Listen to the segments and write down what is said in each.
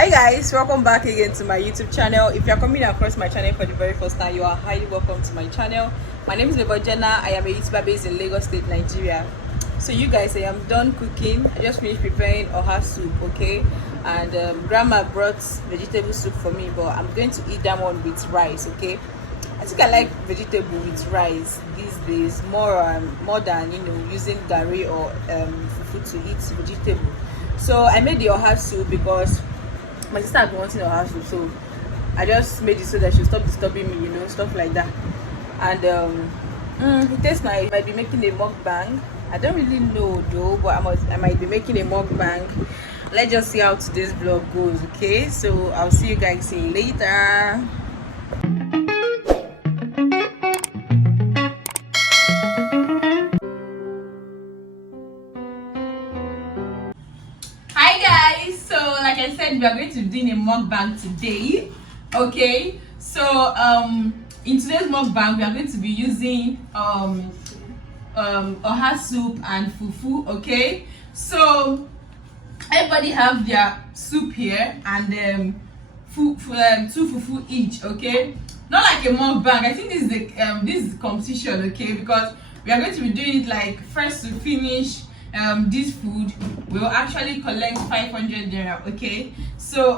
Hi guys, welcome back again to my YouTube channel. If you're coming across my channel for the very first time, you are highly welcome to my channel. My name is Jenna. I am a YouTuber based in Lagos State, Nigeria. So you guys, I am done cooking. I just finished preparing OHA soup, okay? And grandma brought vegetable soup for me, but I'm going to eat that one with rice, okay? I think I like vegetable with rice these days more than using gari or fufu to eat vegetable. So I made the OHA soup because my sister had been wanting OHA soup, so I just made it so that she'll stop disturbing me, stuff like that. And it tastes nice. I might be making a mukbang. I don't really know though, but I might be making a mukbang. Let's just see how today's vlog goes, okay? So I'll see you guys later. Like I said, we are going to be doing a mukbang today, okay? So in today's mukbang we are going to be using OHA soup and fufu, okay? So everybody have their soup here and two fufu each, okay? Not like a mukbang. I think this is the competition, okay? Because we are going to be doing it like first to finish this food will actually collect 500 naira, okay? So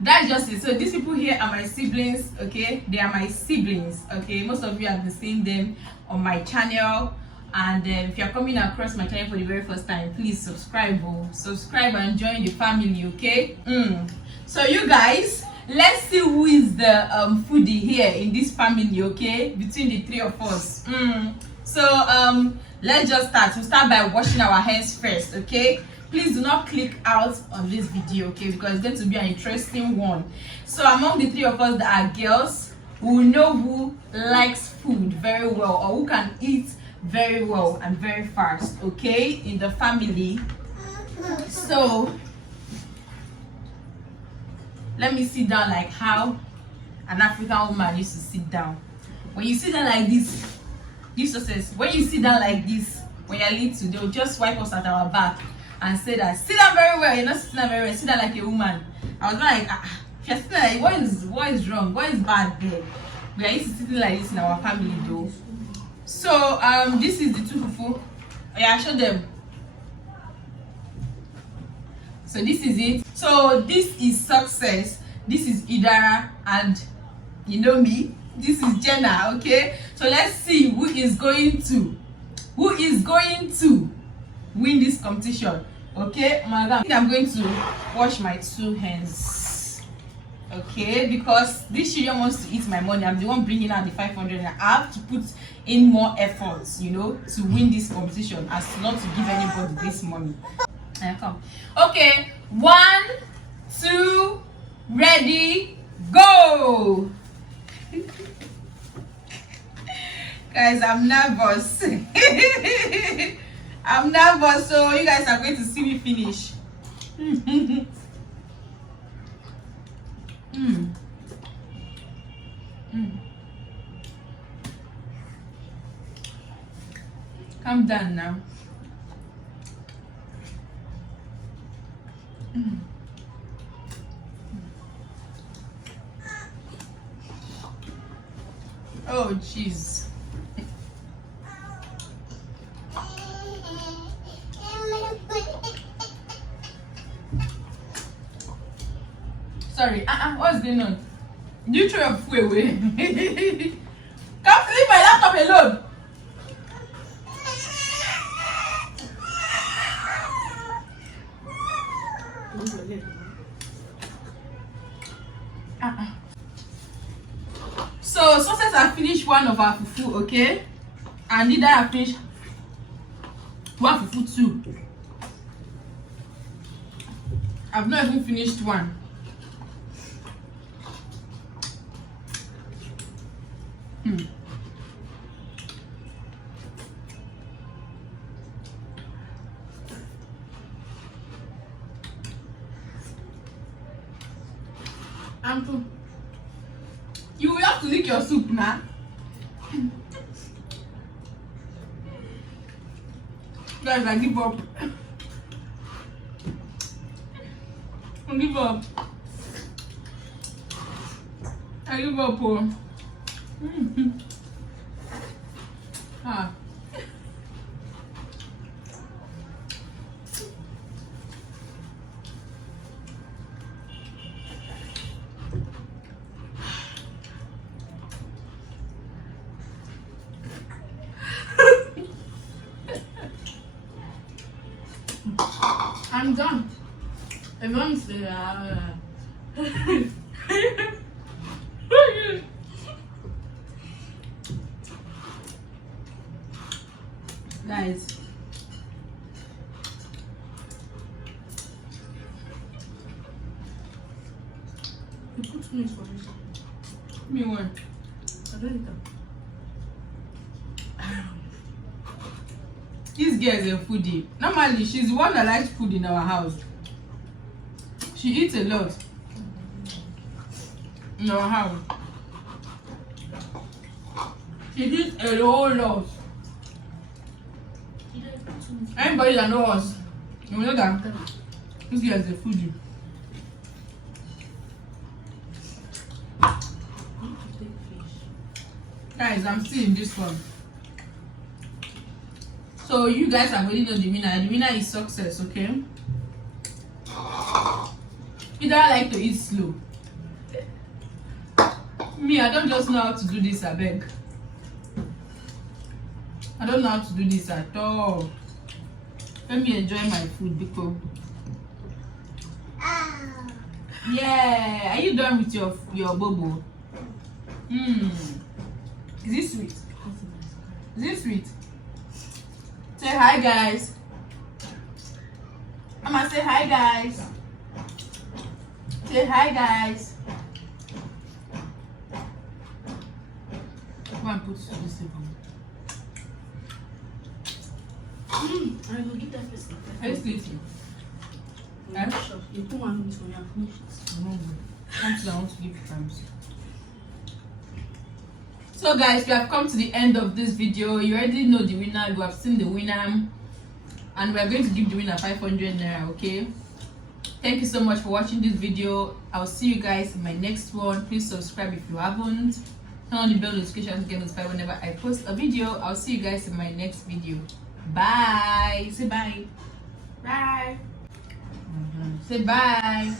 that's just it. So these people here are my siblings, okay? They are my siblings, okay? Most of you have been seeing them on my channel, and if you're coming across my channel for the very first time, please subscribe and join the family, okay? So you guys, let's see who is the foodie here in this family, okay? Between the three of us. So let's just start. We'll start by washing our hands first, okay? Please do not click out on this video, okay? Because it's going to be an interesting one. So among the three of us that are girls, we will know who likes food very well or who can eat very well and very fast, okay? In the family. So let me sit down like how an African woman used to sit down. When you sit down like this, when you sit down like this, when you're little, they'll just wipe us at our back and say that sit down very well. You're not sitting down very well, sit down like a woman. I was like, if you're sitting like, what is wrong? What is bad there? We are used to sitting like this in our family though. So this is the two fufu. Yeah, show them. So this is it. So this is Success, this is Idara, and you know me, this is Jenna, okay? So let's see who is going to win this competition, okay? I think I'm going to wash my two hands, okay? Because this children wants to eat my money. I'm the one bringing out the 500 and I have to put in more efforts, to win this competition as not to give anybody this money. Come. Okay, 1, 2, ready, go. Guys, I'm nervous. I'm nervous, so you guys are going to see me finish. Calm down now. Oh jeez. Sorry, what's going on? You throw your food away. Come leave my laptop alone. So Success have finished one of our fufu, okay? And Nida have finished one fufu too. I've not even finished one. You will have to lick your soup now. Guys, I give up. I give up. I give up. Oh. Ah. I'm done. Everyone's guys. You put me for this. Me one. I don't eat them. This girl is a foodie. Normally, she's the one that likes food in our house. She eats a lot in our house. She eats a whole lot. Anybody that knows us, you know that this girl is a foodie. Guys, I'm still in this one. So you guys already know the winner. The winner is success, okay? Either I like to eat slow. Me, I don't just know how to do this, I beg. I don't know how to do this at all. Let me enjoy my food because yeah, are you done with your bobo? Is this sweet? Is this sweet? Say hi, guys. Mama, say hi, guys. Say hi, guys. Go and put this one. I will give that person. Are you sleeping? You put one in this one, I'll finish it. I want to give you crumbs. So guys, we have come to the end of this video. You already know the winner. You have seen the winner, and we are going to give the winner 500 naira. Okay, thank you so much for watching this video. I'll see you guys in my next one. Please subscribe if you haven't. Turn on the bell notification to get notified whenever I post a video. I'll see you guys in my next video. Bye. Say bye. Bye. Say bye.